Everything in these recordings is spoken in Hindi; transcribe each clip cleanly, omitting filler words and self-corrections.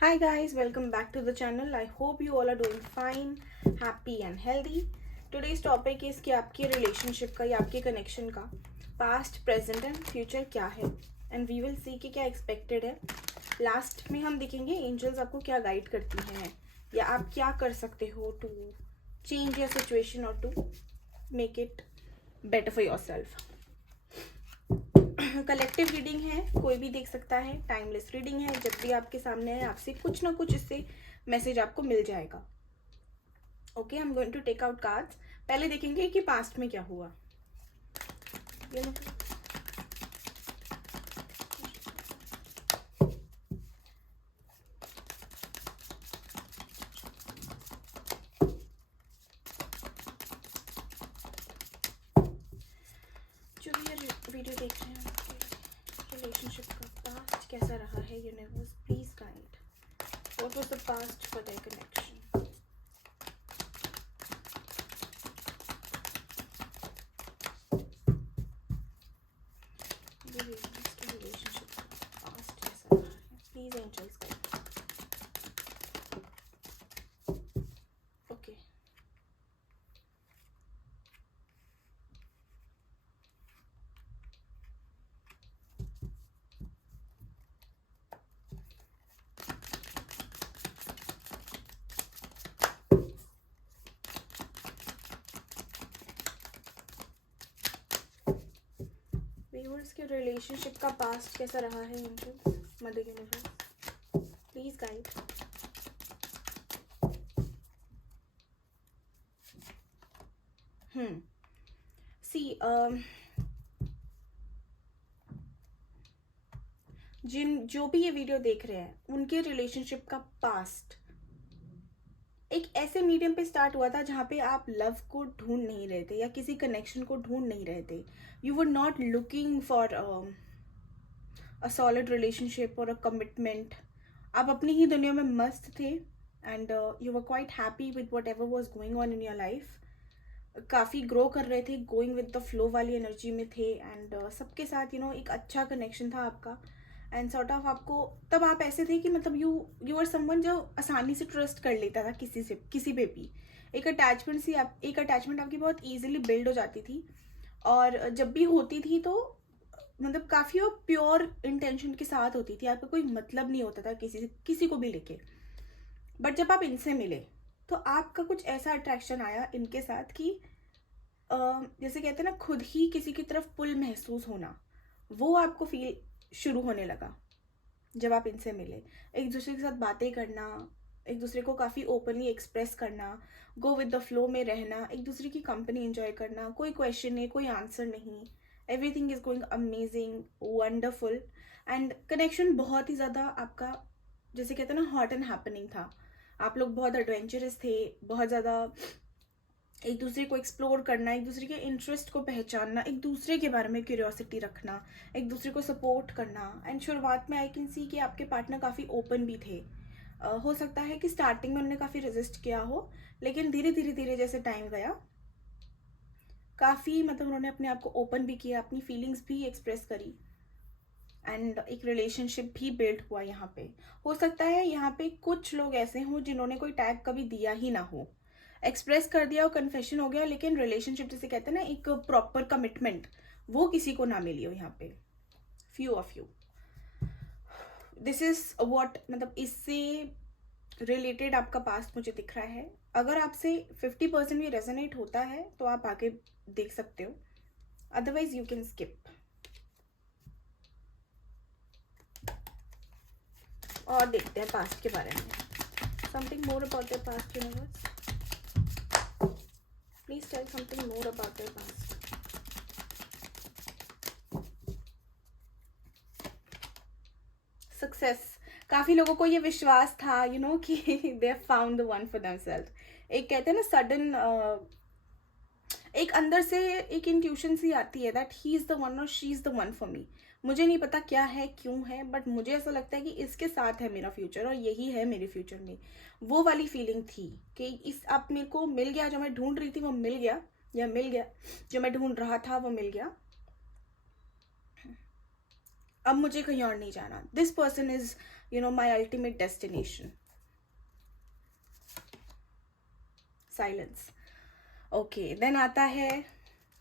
Hi guys, welcome back to the channel. I hope you all are doing fine, happy and healthy. Today's topic is कि आपके रिलेशनशिप का या आपके कनेक्शन का पास्ट, प्रेजेंट एंड फ्यूचर क्या है एंड वी विल सी कि क्या एक्सपेक्टेड है. लास्ट में हम देखेंगे एंजल्स आपको क्या गाइड करती हैं या आप क्या कर सकते हो टू चेंज योर सिचुएशन और to make it better for yourself. Collective reading है, कोई भी देख सकता है. टाइमलेस रीडिंग है, जब भी आपके सामने है आपसे कुछ ना कुछ इससे मैसेज आपको मिल जाएगा. Okay, I am going to take out cards. पहले देखेंगे कि पास्ट में क्या हुआ. ये लो. जो भी ये वीडियो देख रहे हैं आपके रिलेशनशिप का पास्ट कैसा रहा है, universe please guide. What was the past for their connection. इसके रिलेशनशिप का पास्ट कैसा रहा है, please angels guide. Okay, viewers के रिलेशनशिप का पास्ट कैसा रहा है angels, mother universe please guide. See जो भी ये वीडियो देख रहे हैं उनके रिलेशनशिप का पास्ट एक ऐसे मीडियम पे स्टार्ट हुआ था जहाँ पे आप लव को ढूंढ नहीं रहे थे या किसी कनेक्शन को ढूंढ नहीं रहे थे. You were not looking for a solid relationship और अ कमिटमेंट. आप अपनी ही दुनिया में मस्त थे and you were quite happy with what ever was going on in your life. काफ़ी ग्रो कर रहे थे, गोइंग विद द फ्लो वाली एनर्जी में थे एंड सबके साथ एक अच्छा कनेक्शन था आपका. एंड सॉर्ट ऑफ आपको तब आप ऐसे थे कि मतलब यू आर समवन जो आसानी से ट्रस्ट कर लेता था किसी से, किसी पे भी. एक अटैचमेंट आपकी बहुत ईजिली बिल्ड हो जाती थी और जब भी होती थी तो मतलब काफ़ी वो प्योर इंटेंशन के साथ होती थी. आपका कोई मतलब नहीं होता था किसी को भी लेके. बट जब आप इनसे मिले तो आपका कुछ ऐसा अट्रैक्शन आया इनके साथ कि जैसे कहते हैं ना, खुद ही किसी की तरफ पुल महसूस होना, वो आपको फील शुरू होने लगा जब आप इनसे मिले. एक दूसरे के साथ बातें करना, एक दूसरे को काफ़ी ओपनली एक्सप्रेस करना, गो विद द फ्लो में रहना, एक दूसरे की कंपनी एंजॉय करना, कोई क्वेश्चन नहीं, कोई आंसर नहीं, everything is going amazing, wonderful. And connection बहुत ही ज़्यादा आपका जैसे कहते हैं ना हॉट एंड हैपनिंग था. आप लोग बहुत एडवेंचरस थे, बहुत ज़्यादा एक दूसरे को एक्सप्लोर करना, एक दूसरे के इंटरेस्ट को पहचानना, एक दूसरे के बारे में क्यूरियोसिटी रखना, एक दूसरे को सपोर्ट करना. एंड शुरुआत में आई कैन सी कि आपके पार्टनर काफ़ी ओपन भी थे. हो सकता है कि स्टार्टिंग में उन्होंने काफ़ी रेजिस्ट किया हो, लेकिन धीरे धीरे धीरे जैसे टाइम गया काफ़ी मतलब उन्होंने अपने आप को ओपन भी किया, अपनी फीलिंग्स भी एक्सप्रेस करी एंड एक रिलेशनशिप भी बिल्ड हुआ यहाँ पे. हो सकता है यहाँ पे कुछ लोग ऐसे हों जिन्होंने कोई टैग कभी दिया ही ना हो, एक्सप्रेस कर दिया और कन्फेशन हो गया, लेकिन रिलेशनशिप जैसे कहते हैं ना एक प्रॉपर कमिटमेंट वो किसी को ना मिली हो यहाँ पे. Few of you. This is what मतलब इससे रिलेटेड आपका पास्ट मुझे दिख रहा है. अगर आपसे 50% भी रेजोनेट होता है तो आप आगे देख सकते हो, अदरवाइज यू कैन स्किप. और देखते हैं पास्ट के बारे में. Something more about your past universe. Please tell something more about your past. Success. काफी लोगों को ये विश्वास था कि they found the one for themselves. एक कहते हैं ना सडन एक अंदर से एक इंट्यूशन सी आती है that he is the one और she is the one for me. मुझे नहीं पता क्या है क्यों है, बट मुझे ऐसा लगता है कि इसके साथ है मेरा फ्यूचर और यही है मेरे फ्यूचर में. वो वाली फीलिंग थी कि इस अब मेरे को मिल गया, जो मैं ढूंढ रही थी वो मिल गया, या मिल गया जो मैं ढूंढ रहा था वो मिल गया. अब मुझे कहीं और नहीं जाना. This person is my ultimate destination. Silence. Okay, then आता है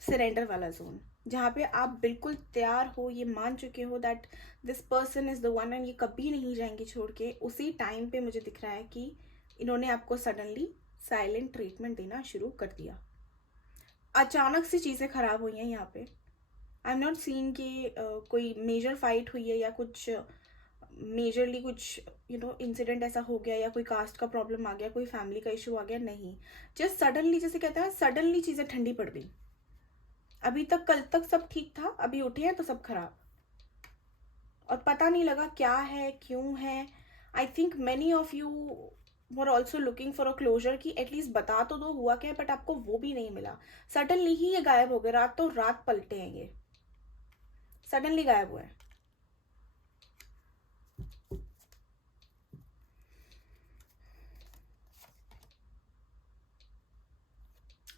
सरेंडर वाला जोन, जहाँ पे आप बिल्कुल तैयार हो, ये मान चुके हो that this person is the one and ये कभी नहीं जाएंगे छोड़ के। उसी टाइम पे मुझे दिख रहा है कि इन्होंने आपको सडनली साइलेंट ट्रीटमेंट देना शुरू कर दिया। अचानक से चीज़ें खराब हुई हैं यहाँ पे। आई एम नॉट सीइंग कि कोई मेजर फाइट हुई है या कुछ मेजरली कुछ इंसिडेंट ऐसा हो गया या कोई कास्ट का प्रॉब्लम आ गया, कोई फैमिली का इशू आ गया, नहीं। जस्ट सडनली, जैसे कहते हैं सडनली चीज़ें ठंडी पड़ गई। अभी तक कल तक सब ठीक था, अभी उठे हैं तो सब खराब, और पता नहीं लगा क्या है क्यों है। I think many of you were also looking for a closure कि एटलीस्ट बता तो दो हुआ क्या है, बट आपको वो भी नहीं मिला। सडनली ही ये गायब हो गए, रातों रात पलटे हैं, ये सडनली गायब हुए हैं।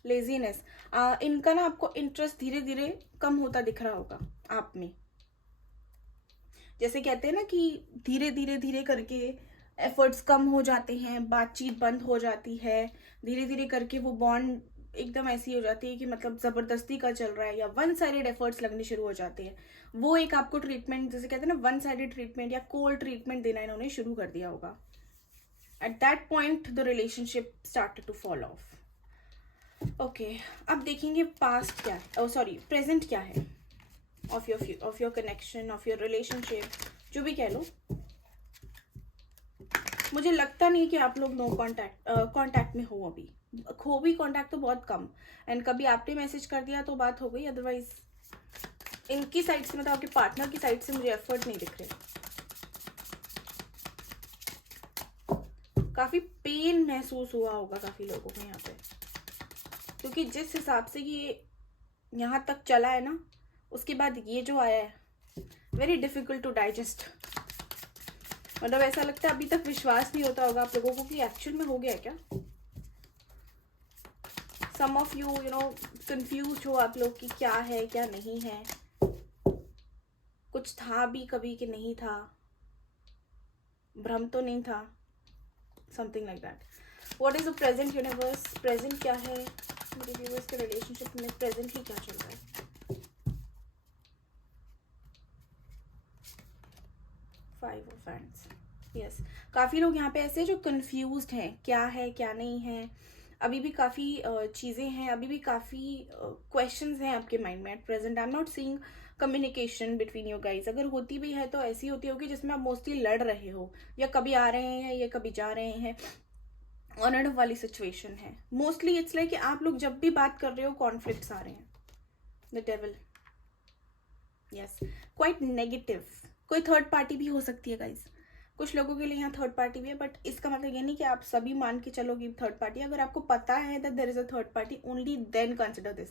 लेजीनेस, इनका ना आपको इंटरेस्ट धीरे धीरे कम होता दिख रहा होगा आप में। जैसे कहते हैं ना कि धीरे धीरे धीरे करके एफर्ट्स कम हो जाते हैं, बातचीत बंद हो जाती है, धीरे धीरे करके वो बॉन्ड एकदम ऐसी हो जाती है कि मतलब ज़बरदस्ती का चल रहा है, या वन साइडेड एफर्ट्स लगने शुरू हो जाते हैं। वो एक आपको ट्रीटमेंट, जैसे कहते हैं ना वन साइडेड ट्रीटमेंट या कोल्ड ट्रीटमेंट देना इन्होंने शुरू कर दिया होगा। At that point the relationship started to fall off. Okay, अब देखेंगे पास्ट क्या है, सॉरी प्रेजेंट क्या है of your connection, of your relationship, जो भी कह लो। मुझे लगता नहीं कि आप लोग नो कांटेक्ट में हो अभी, हो भी कांटेक्ट तो बहुत कम, एंड कभी आपने मैसेज कर दिया तो बात हो गई, अदरवाइज इनकी साइड से, मतलब आपके पार्टनर की साइड से मुझे एफर्ट नहीं दिख रहे। काफी पेन महसूस हुआ होगा काफी लोगों को यहाँ पे, क्योंकि जिस हिसाब से ये यहाँ तक चला है ना, उसके बाद ये जो आया है वेरी डिफिकल्ट टू डाइजेस्ट। मतलब ऐसा लगता है अभी तक विश्वास नहीं होता होगा आप लोगों को कि एक्चुअल में हो गया है क्या। सम ऑफ यू कंफ्यूज हो आप लोग कि क्या है क्या नहीं है, कुछ था भी कभी कि नहीं था, भ्रम तो नहीं था, something like that. What is the present universe, present क्या है मेरे व्यूअर्स के रिलेशनशिप में, प्रेजेंटली क्या चल रहा है। Five of hands, yes. काफ़ी लोग यहाँ पे ऐसे जो कंफ्यूज्ड हैं, क्या है क्या नहीं है, अभी भी काफ़ी चीज़ें हैं, अभी भी काफ़ी क्वेश्चंस हैं आपके माइंड में at present. I am not seeing communication between you guys. अगर होती भी है तो ऐसी होती होगी जिसमें आप मोस्टली लड़ रहे हो, या कभी आ रहे हैं या कभी जा रहे हैं, ऑन एंड ऑफ वाली सिचुएशन है। मोस्टली इट्स लाइक कि आप लोग जब भी बात कर रहे हो कॉन्फ्लिक्ट्स आ रहे हैं। The devil, yes, quite negative. कोई थर्ड पार्टी भी हो सकती है गाइज, कुछ लोगों के लिए यहाँ थर्ड पार्टी भी है, बट इसका मतलब ये नहीं कि आप सभी मान के चलोगे थर्ड पार्टी। अगर आपको पता है that there is a third party, only then consider this.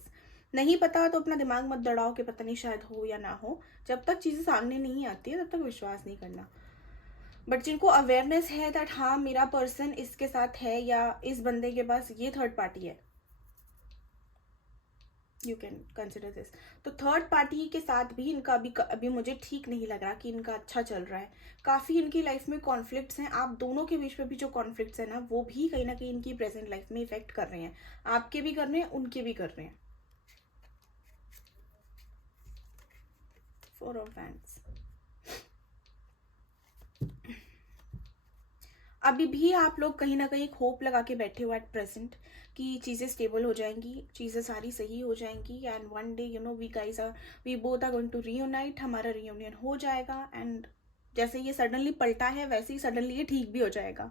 नहीं पता तो अपना दिमाग मत दौड़ाओ कि पता नहीं शायद हो या ना हो। जब तक चीज़ें सामने नहीं आती है तब तक विश्वास नहीं करना। बट जिनको अवेयरनेस है दैट हाँ मेरा पर्सन इसके साथ है या इस बंदे के पास ये थर्ड पार्टी है, यू कैन कंसिडर दिस। तो थर्ड पार्टी के साथ भी इनका अभी मुझे ठीक नहीं लग रहा कि इनका अच्छा चल रहा है। काफ़ी इनकी लाइफ में कॉन्फ्लिक्ट्स हैं, आप दोनों के बीच में भी जो कॉन्फ्लिक्ट्स हैं ना, वो भी कहीं ना कहीं इनकी प्रेजेंट लाइफ में इफेक्ट कर रहे हैं। आपके भी कर रहे हैं, उनके भी कर रहे हैं। फोर ऑफ हैंड्स, अभी भी आप लोग कहीं ना कहीं एक होप लगा के बैठे हो एट प्रेजेंट कि चीज़ें स्टेबल हो जाएंगी, चीज़ें सारी सही हो जाएंगी, and one day we both are going to reunite, हमारा रीयूनियन हो जाएगा। एंड जैसे ये सडनली पलटा है वैसे ही सडनली ये ठीक भी हो जाएगा।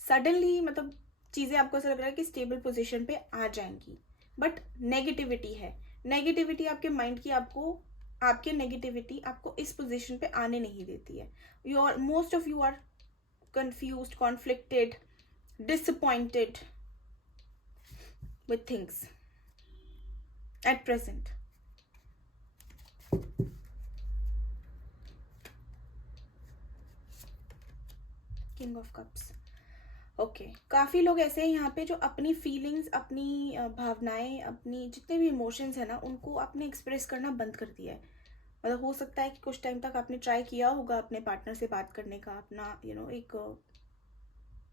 सडनली मतलब चीज़ें आपको ऐसा लग रहा है कि स्टेबल पोजिशन पे आ जाएंगी, बट नेगेटिविटी है। नेगेटिविटी आपके माइंड की आपके नेगेटिविटी आपको इस पोजिशन पे आने नहीं देती है। Most of you are confused, conflicted, disappointed with things at present. King of Cups. Okay, काफ़ी लोग ऐसे हैं यहाँ पे जो अपनी फीलिंग्स, अपनी भावनाएं, अपनी जितने भी इमोशंस है ना, उनको आपने एक्सप्रेस करना बंद कर दिया है। मतलब हो सकता है कि कुछ टाइम तक आपने ट्राई किया होगा अपने पार्टनर से बात करने का, अपना एक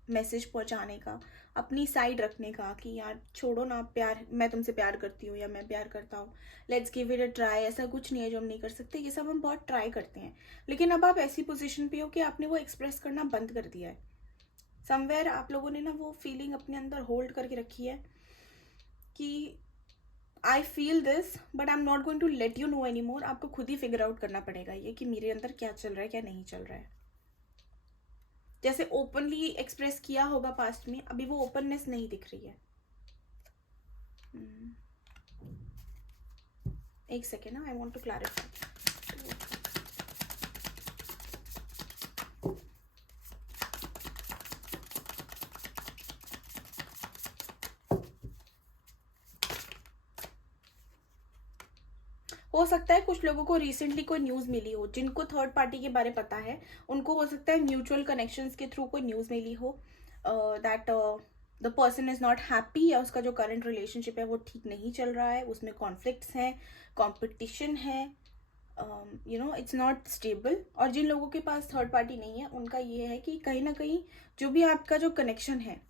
मैसेज पहुंचाने का, अपनी साइड रखने का कि यार छोड़ो ना, प्यार, मैं तुमसे प्यार करती हूँ या मैं प्यार करता हूँ, let's give it a try. ऐसा कुछ नहीं है जो हम नहीं कर सकते, ये सब हम बहुत ट्राई करते हैं। लेकिन अब आप ऐसी पोजीशन पे हो कि आपने वो एक्सप्रेस करना बंद कर दिया है। समवेयर आप लोगों ने ना वो फीलिंग अपने अंदर होल्ड करके रखी है कि I feel this but I am not going to let you know any more. आपको खुद ही फिगर आउट करना पड़ेगा ये कि मेरे अंदर क्या चल रहा है, क्या नहीं चल रहा है। जैसे ओपनली एक्सप्रेस किया होगा पास्ट में, अभी वो ओपननेस नहीं दिख रही है। एक सेकेंड ना, आई वॉन्ट टू क्लैरिफाई। हो सकता है कुछ लोगों को रिसेंटली कोई न्यूज़ मिली हो, जिनको थर्ड पार्टी के बारे में पता है, उनको हो सकता है म्यूचुअल कनेक्शंस के थ्रू कोई न्यूज़ मिली हो that the person is not happy, या उसका जो करंट रिलेशनशिप है वो ठीक नहीं चल रहा है, उसमें कॉन्फ्लिक्ट्स हैं, कॉम्पिटिशन है, इट्स नॉट स्टेबल। और जिन लोगों के पास थर्ड पार्टी नहीं है, उनका ये है कि कहीं ना कहीं जो भी आपका जो कनेक्शन है,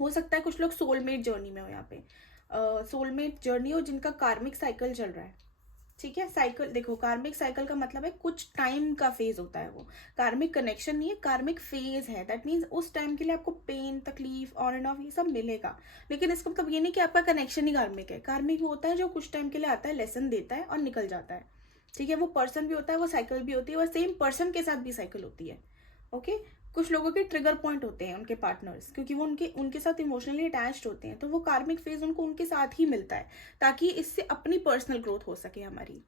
हो सकता है कुछ लोग सोलमेट जर्नी में हो यहाँ पे, सोलमेट जर्नी हो जिनका कार्मिक साइकिल चल रहा है। ठीक है, साइकिल देखो, कार्मिक साइकिल का मतलब है कुछ टाइम का फेज होता है वो, कार्मिक कनेक्शन नहीं है, कार्मिक फेज है। दैट मीन्स उस टाइम के लिए आपको पेन, तकलीफ, ऑन एंड ऑफ ये सब मिलेगा, लेकिन इसका मतलब ये नहीं कि आपका कनेक्शन ही कार्मिक है। कार्मिक वो होता है जो कुछ टाइम के लिए आता है, लेसन देता है और निकल जाता है। ठीक है, वो पर्सन भी होता है, वो साइकिल भी होती है, वो सेम पर्सन के साथ भी साइकिल होती है। ओके, कुछ लोगों के ट्रिगर पॉइंट होते हैं उनके पार्टनर्स, क्योंकि वो उनके साथ इमोशनली अटैच्ड होते हैं, तो वो कार्मिक फेज उनको उनके साथ ही मिलता है, ताकि इससे अपनी पर्सनल ग्रोथ हो सके हमारी।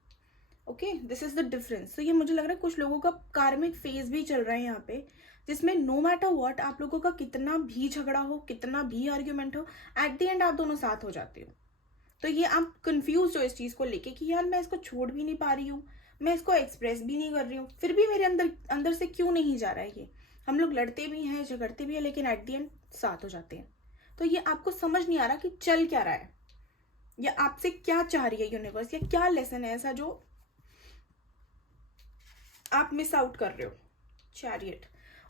Okay, this is the difference. तो ये मुझे लग रहा है कुछ लोगों का कार्मिक फेज भी चल रहा है यहाँ पे, जिसमें नो मैटर व्हाट, आप लोगों का कितना भी झगड़ा हो, कितना भी आर्ग्यूमेंट हो, एट द एंड आप दोनों साथ हो जाते हो। तो ये आप कंफ्यूज हो इस चीज़ को लेके कि यार मैं इसको छोड़ भी नहीं पा रही हूँ, मैं इसको एक्सप्रेस भी नहीं कर रही हूँ, फिर भी मेरे अंदर अंदर से क्यों नहीं जा रहा है ये। हम लोग लड़ते भी हैं, झगड़ते भी हैं, लेकिन एट द एंड साथ हो जाते हैं। तो ये आपको समझ नहीं आ रहा कि चल क्या रहा है, या आपसे क्या चाह रही है यूनिवर्स, या क्या लेसन है ऐसा जो आप मिस आउट कर रहे हो। चैरियट।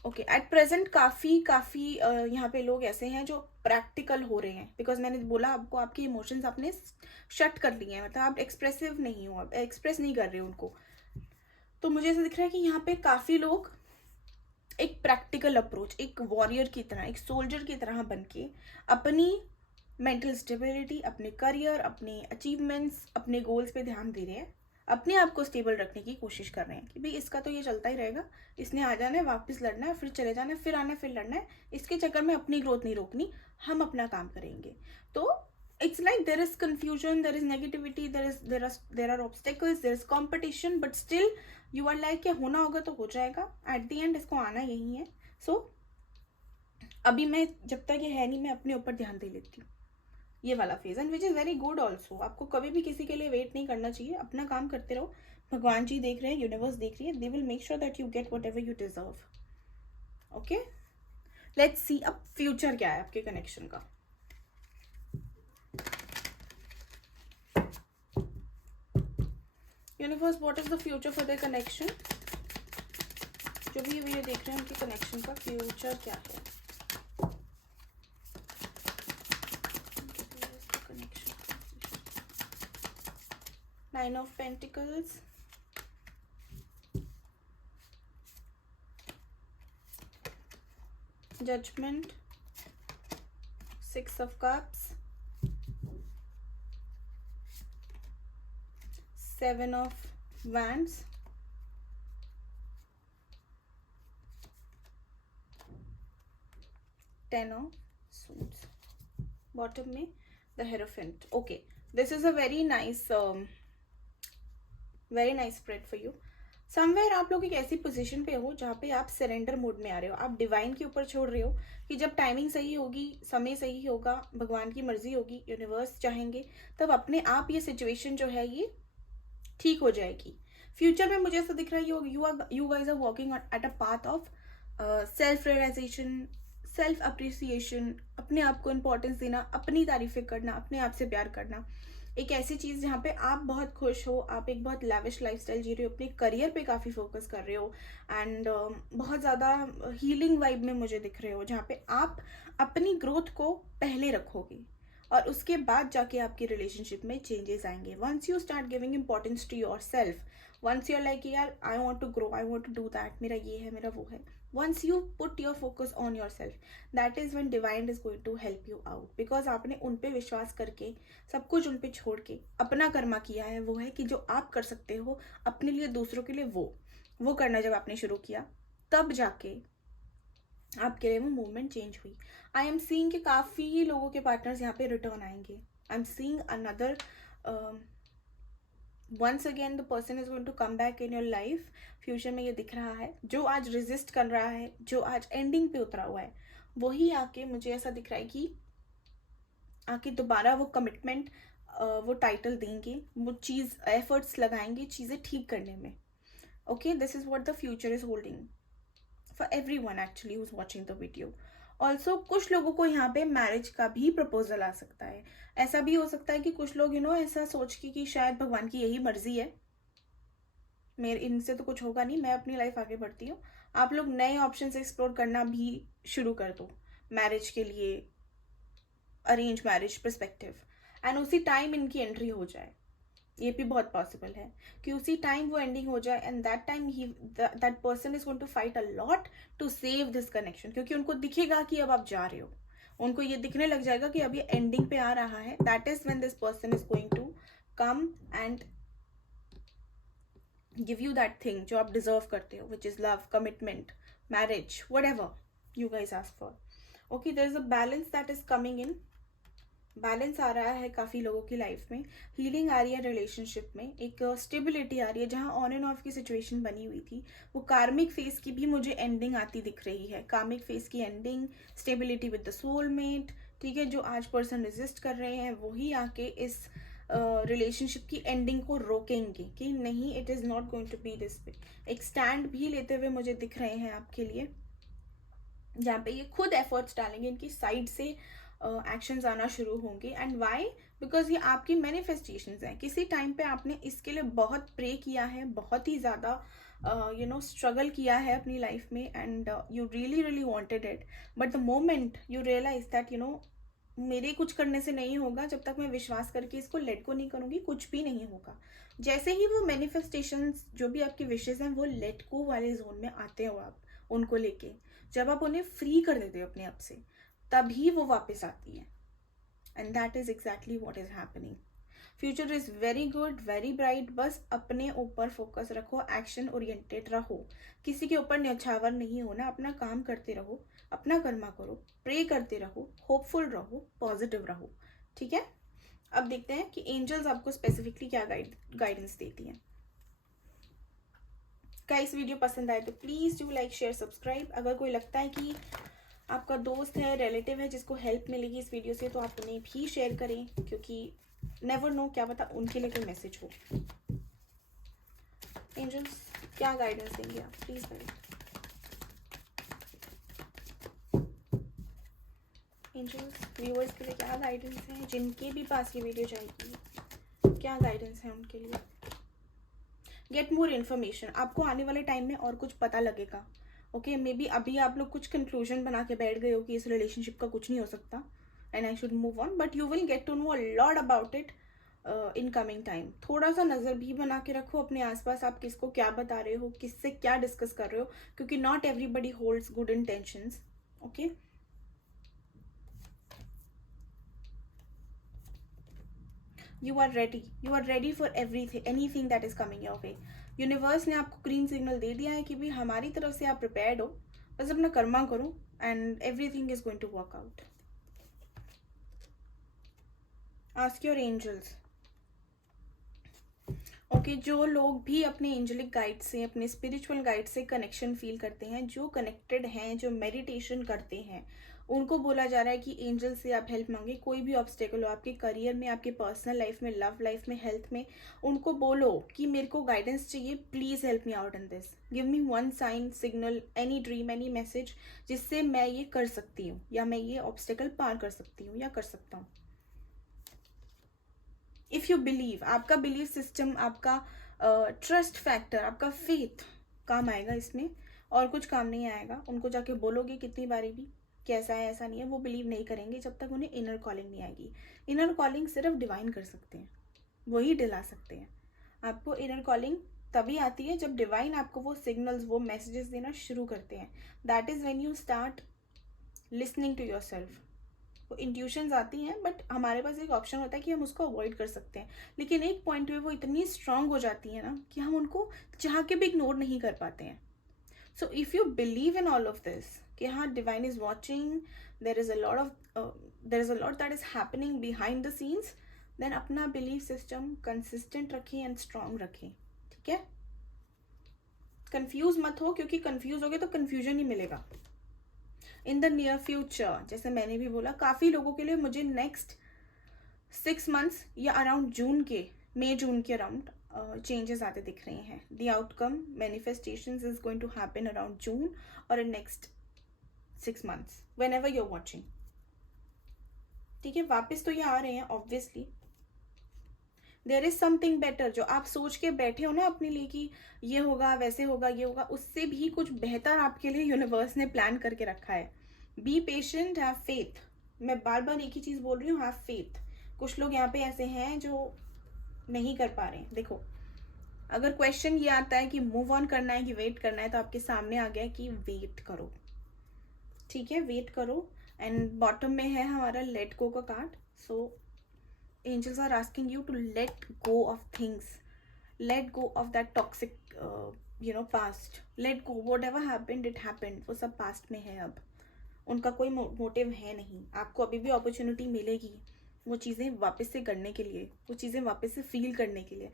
ओके, एट प्रेजेंट काफ़ी यहाँ पे लोग ऐसे हैं जो प्रैक्टिकल हो रहे हैं, बिकॉज मैंने बोला आपको, आपके इमोशंस आपने शट कर लिए हैं, मतलब आप एक्सप्रेसिव नहीं हो, आप एक्सप्रेस नहीं कर रहे हो उनको। तो मुझे ऐसा दिख रहा है कि यहाँ पे काफ़ी लोग एक प्रैक्टिकल अप्रोच, एक वॉरियर की तरह, एक सोल्जर की तरह बन के अपनी मेंटल स्टेबिलिटी, अपने करियर, अपने अचीवमेंट्स, अपने गोल्स पे ध्यान दे रहे हैं, अपने आप को स्टेबल रखने की कोशिश कर रहे हैं कि भाई इसका तो ये चलता ही रहेगा, इसने आ जाना है, वापस लड़ना है, फिर चले जाना है, फिर आना है, फिर लड़ना है, इसके चक्कर में अपनी ग्रोथ नहीं रोकनी, हम अपना काम करेंगे। तो it's like there is confusion, there is negativity, there are obstacles, there is competition, but still you are like होना होगा तो हो जाएगा, एट द एंड इसको आना यही है। सो अभी मैं, जब तक ये है नहीं, मैं अपने ऊपर ध्यान दे लेती हूँ, ये वाला phase, and which is very good also. आपको कभी भी किसी के लिए वेट नहीं करना चाहिए, अपना काम करते रहो, भगवान जी देख रहे हैं, यूनिवर्स देख रही है, they will make sure that you get what ever you deserve. Okay, let's see अब फ्यूचर क्या है आपके कनेक्शन का। Universe, what is the future for the connection. जो भी ये वीडियो देख रहे हैं उनके कनेक्शन का फ्यूचर क्या है। Nine of Pentacles, Judgment, Six of Cups, Seven of Wands, Ten of Swords, bottom में the Hierophant. Okay, this is a very nice spread for you. Somewhere आप लोग एक ऐसी पोजीशन पे हो जहाँ पे आप सरेंडर मोड में आ रहे हो, आप डिवाइन के ऊपर छोड़ रहे हो कि जब टाइमिंग सही होगी, समय सही होगा, भगवान की मर्जी होगी, यूनिवर्स चाहेंगे, तब अपने आप ये सिचुएशन जो है ये ठीक हो जाएगी। फ्यूचर में मुझे ऐसा दिख रहा है you guys are walking at a path of self realization, self appreciation, अपने आप को इम्पोर्टेंस देना, अपनी तारीफें करना, अपने आप से प्यार करना। एक ऐसी चीज़ जहाँ पे आप बहुत खुश हो, आप एक बहुत लैविश लाइफस्टाइल जी रहे हो, अपने करियर पे काफ़ी फोकस कर रहे हो एंड बहुत ज़्यादा हीलिंग वाइब में मुझे दिख रहे हो, जहाँ पे आप अपनी ग्रोथ को पहले रखोगे और उसके बाद जाके आपकी रिलेशनशिप में चेंजेस आएंगे. Once you start giving importance to yourself, once you are like यार I want to grow, I want to do that, मेरा ये है, मेरा वो है, once you put your focus on yourself, that is when divine is going to help you out, because आपने उन पे विश्वास करके सब कुछ उन पे छोड़ के अपना कर्मा किया है. वो है कि जो आप कर सकते हो अपने लिए, दूसरों के लिए, वो करना जब आपने शुरू किया, तब जाके आपके लिए वो मूवमेंट चेंज हुई. आई एम सीइंग कि काफ़ी लोगों के पार्टनर्स यहाँ पे रिटर्न आएंगे. I am seeing another, once again the person is going to come back in your life. Future में ये दिख रहा है. जो आज रेजिस्ट कर रहा है, जो आज एंडिंग पे उतरा हुआ है, वही आके, मुझे ऐसा दिख रहा है कि आके दोबारा वो कमिटमेंट, वो टाइटल देंगे, वो चीज़ एफर्ट्स लगाएंगे चीज़ें ठीक करने में. Okay, this is what the future is holding for everyone actually who's watching the video. Also कुछ लोगों को यहाँ पे मैरिज का भी प्रपोजल आ सकता है. ऐसा भी हो सकता है कि कुछ लोग ऐसा सोच के कि शायद भगवान की यही मर्जी है, मेरे इनसे तो कुछ होगा नहीं, मैं अपनी लाइफ आगे बढ़ती हूँ, आप लोग नए ऑप्शन एक्सप्लोर करना भी शुरू कर दो मैरिज के लिए, अरेंज मैरिज पर्सपेक्टिव, एंड उसी टाइम इनकी एंट्री हो जाए. ये भी बहुत पॉसिबल है कि उसी टाइम वो एंडिंग हो जाए एंड दैट टाइम ही that person is going to fight a lot to save this connection, क्योंकि उनको दिखेगा कि अब आप जा रहे हो, उनको ये दिखने लग जाएगा कि अब ये एंडिंग पे आ रहा है. That is when this person is going to come and give you that thing जो आप डिजर्व करते हो, which is love, commitment, marriage, whatever you guys ask for. Okay, there is a balance that is coming in. Balance आ रहा है काफ़ी लोगों की लाइफ में, हीलिंग आ रही है रिलेशनशिप में, एक स्टेबिलिटी आ रही है. जहाँ ऑन एंड ऑफ की सिचुएशन बनी हुई थी, वो कार्मिक फेस की भी मुझे एंडिंग आती दिख रही है. कार्मिक फेस की ending, stability with the soulmate. ठीक है, जो आज पर्सन रेजिस्ट कर रहे हैं वही आके इस रिलेशनशिप की एंडिंग को रोकेंगे कि नहीं, it is not going to be this way. एक स्टैंड भी लेते हुए मुझे दिख रहे हैं आपके लिए, जहाँ पे ये खुद एफर्ट्स डालेंगे, इनकी साइड से एक्शंस आना शुरू होंगे. And Y? बिकॉज ये आपकी मैनिफेस्टेशंस हैं. किसी टाइम पे आपने इसके लिए बहुत प्रे किया है, बहुत ही ज़्यादा स्ट्रगल किया है अपनी लाइफ में, and you really really wanted it. But the moment you realize that मेरे कुछ करने से नहीं होगा, जब तक मैं विश्वास करके इसको लेट को नहीं करूँगी कुछ भी नहीं होगा. जैसे ही वो मैनिफेस्टेशंस, जो भी आपकी विशेज़ हैं, वो लेट को वाले जोन में आते हो आप उनको लेके, जब आप उन्हें फ्री कर देते हो अपने आप से, तभी वो वापस आती है. And that is exactly what is happening. Future is very good, very bright. बस अपने ऊपर फोकस रखो, एक्शन ओरिएंटेड रहो, किसी के ऊपर न्यौछावर नहीं होना, अपना काम करते रहो, अपना कर्मा करो, प्रे करते रहो, होपफुल रहो, पॉजिटिव रहो. ठीक है, अब देखते हैं कि एंजल्स आपको स्पेसिफिकली क्या गाइडेंस देती हैं. गाइस, वीडियो पसंद आए तो please do like, share, subscribe. अगर कोई लगता है कि आपका दोस्त है, रिलेटिव है, जिसको हेल्प मिलेगी इस वीडियो से, तो आप उन्हें भी शेयर करें, क्योंकि नेवर नो, क्या पता उनके लिए कोई मैसेज हो. एंजल्स क्या गाइडेंस देंगे आप, प्लीज़ गाइड. एंजल्स व्यूअर्स के लिए क्या गाइडेंस है, जिनके भी पास ये वीडियो जाएगी, क्या गाइडेंस है उनके लिए. Get more information. आपको आने वाले टाइम में और कुछ पता लगेगा. ओके, मे बी अभी आप लोग कुछ कंक्लूजन बना के बैठ गए हो कि इस रिलेशनशिप का कुछ नहीं हो सकता and I should move on, but you will get to know a lot about it in coming time. थोड़ा सा नज़र भी बना के रखो अपने आसपास, आप किसको क्या बता रहे हो, किससे क्या डिस्कस कर रहे हो, क्योंकि not everybody holds good intentions. Okay, you are ready for everything, anything that is coming your way. Universe ने आपको ग्रीन सिग्नल दे दिया है कि भी हमारी तरफ से आप प्रिपेयर्ड हो, बस अपना कर्मा करो and everything is going to work out. Ask your angels. Okay, जो लोग भी अपने एंजलिक गाइड से, अपने स्पिरिचुअल गाइड से कनेक्शन फील करते हैं, जो कनेक्टेड हैं, जो मेडिटेशन करते हैं, उनको बोला जा रहा है कि एंजल से आप हेल्प मांगे. कोई भी ऑब्स्टेकल हो आपके करियर में, आपके पर्सनल लाइफ में, लव लाइफ में, हेल्थ में, उनको बोलो कि मेरे को गाइडेंस चाहिए, please help me out in this. Give me one sine, signal, any dream, any message, जिससे मैं ये कर सकती हूँ, या मैं ये ऑब्स्टेकल पार कर सकती हूँ, या कर सकता हूँ. इफ़ यू बिलीव, आपका बिलीव सिस्टम, आपका ट्रस्ट फैक्टर, आपका फेथ काम आएगा इसमें, और कुछ काम नहीं आएगा। उनको जाके बोलोगे कितनी बारी भी कैसा है ऐसा नहीं है, वो बिलीव नहीं करेंगे जब तक उन्हें इनर कॉलिंग नहीं आएगी। इनर कॉलिंग सिर्फ डिवाइन कर सकते हैं, वही दिला सकते हैं। आपको इनर कॉलिंग तभी आती है जब डिवाइन आपको वो सिग्नल्स, वो मैसेजेस देना शुरू करते हैं। That is when you start listening to yourself. वो इंट्यूशंस आती हैं, बट हमारे पास एक ऑप्शन होता है कि हम उसको अवॉइड कर सकते हैं, लेकिन एक पॉइंट पे वो इतनी स्ट्रांग हो जाती है ना कि हम उनको चाह के भी इग्नोर नहीं कर पाते हैं। So if you believe in all of this कि हाँ divine is watching, there is a lot that is happening behind the scenes, then अपना बिलीव सिस्टम कंसिस्टेंट रखें एंड स्ट्रांग रखें। ठीक है, कंफ्यूज मत हो, क्योंकि कंफ्यूज होगे तो कंफ्यूजन ही मिलेगा। इन द नियर फ्यूचर, जैसे मैंने भी बोला, काफ़ी लोगों के लिए मुझे नेक्स्ट 6 मंथ्स या अराउंड जून के, मई जून के अराउंड चेंजेस आते दिख रहे हैं। The outcome manifestations is going to happen around June और in next 6 months whenever you're watching. ठीक है, वापस तो ये आ रहे हैं obviously. There is something better, जो आप सोच के बैठे हो ना अपने लिए कि ये होगा वैसे होगा ये होगा, उससे भी कुछ बेहतर आपके लिए यूनिवर्स ने प्लान करके रखा है। Be patient, have faith. मैं बार बार एक ही चीज़ बोल रही हूँ, हैव फेथ। कुछ लोग यहाँ पे ऐसे हैं जो नहीं कर पा रहे हैं। देखो, अगर क्वेश्चन ये आता है कि मूव ऑन करना है कि वेट करना है, तो आपके सामने आ गया कि वेट करो। ठीक है, वेट करो। एंड बॉटम में है हमारा लेट गो का card. So angels are asking you to let go of things, let go of that toxic past, let go, whatever happened it happened, वो सब past में है। अब उनका कोई मोटिव है नहीं। आपको अभी भी अपॉर्चुनिटी मिलेगी वो चीज़ें वापस से करने के लिए, वो चीज़ें वापस से फील करने के लिए,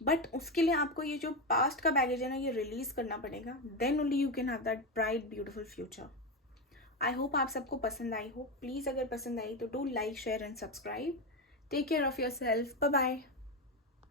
बट उसके लिए आपको ये जो पास्ट का बैगेज है ना, ये रिलीज करना पड़ेगा। Then only you can have that bright beautiful future. I hope आप सबको पसंद आई हो। प्लीज़ अगर पसंद आई तो do like, share and subscribe. Take care of yourself. Bye bye.